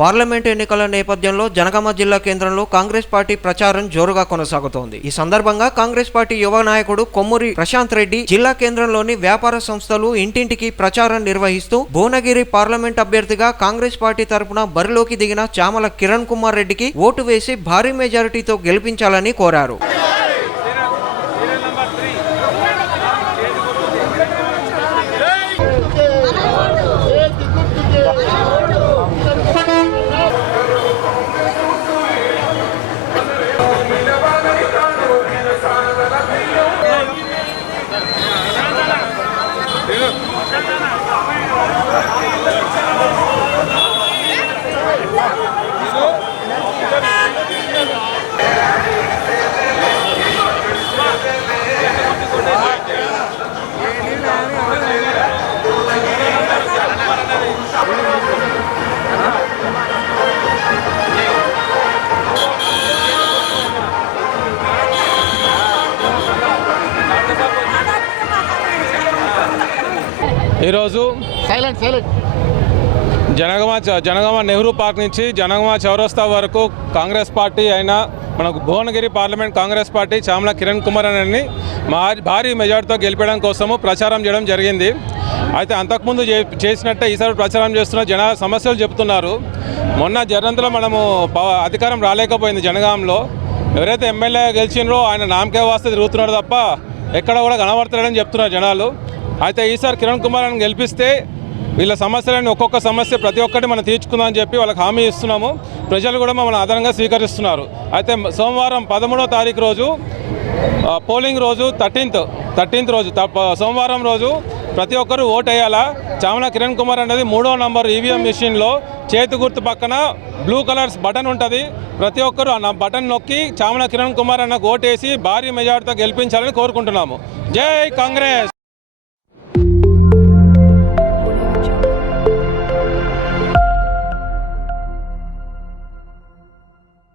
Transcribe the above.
Parliament ఎన్నికల నేపథ్యంలో జనగామ జిల్లా కేంద్రంలో కాంగ్రెస్ పార్టీ ప్రచారం జోరుగా కొనసాగుతోంది. ఈ సందర్భంగా కాంగ్రెస్ పార్టీ యువ నాయకుడు కొమ్మూరి ప్రశాంత్ రెడ్డి జిల్లా కేంద్రంలోని వ్యాపార సంస్థలు ఇంటింటికి ప్రచారం నిర్వహిస్తూ భువనగిరి పార్లమెంట్ అభ్యర్థిగా కాంగ్రెస్ పార్టీ తరపున బరిలోకి దిగిన చామల కిరణ్ కుమార్ రెడ్డికి ఓటు వేసి భారీ మెజారిటీతో గెలిపించాలని కోరారు. ఈరోజు silent silent. Jangaon Jangaon Nehru park నుంచి జనగామ చౌరస్తా వరకు కాంగ్రెస్ పార్టీ అయిన మనకు Bhuvanagiri parliament Congress party Chamala Kiran Kumar అని భారీ మెజార్టీతో గెలిపడం కోసము ప్రచారం చేయడం జరిగింది. అయితే అంతకుముందు చే చేసినట్టే ఈసారి ప్రచారం చేస్తున్న జన సమస్యలు చెప్తున్నారు. మొన్న జనంతలో మనము అధికారం రాలేకపోయింది జనగాంలో. ఎవరైతే ఎమ్మెల్యే గెలిచినరో ఆయన నామకే వాస్తే తిరుగుతున్నాడు తప్ప ఎక్కడ కూడా కనబడతాడని చెప్తున్నారు జనాలు. అయితే ఈసారి కిరణ్ కుమార్ అని గెలిపిస్తే వీళ్ళ సమస్యలను ఒక్కొక్క సమస్య ప్రతి ఒక్కటి మనం తీర్చుకుందామని చెప్పి వాళ్ళకి హామీ ఇస్తున్నాము. ప్రజలు కూడా మమ్మల్ని ఆధారంగా స్వీకరిస్తున్నారు. అయితే సోమవారం పదమూడో తారీఖు రోజు పోలింగ్ రోజు థర్టీన్త్ థర్టీన్త్ రోజు సోమవారం రోజు ప్రతి ఒక్కరూ ఓట్ వేయాలా చామన కిరణ్ కుమార్ అనేది మూడో నంబర్ ఈవీఎం మిషన్లో చేతి గుర్తు పక్కన బ్లూ కలర్స్ బటన్ ఉంటుంది. ప్రతి ఒక్కరూ ఆ బటన్ నొక్కి చామన కిరణ్ కుమార్ అన్నకు ఓటేసి భారీ మెజార్టీతో గెలిపించాలని కోరుకుంటున్నాము. జై కాంగ్రెస్!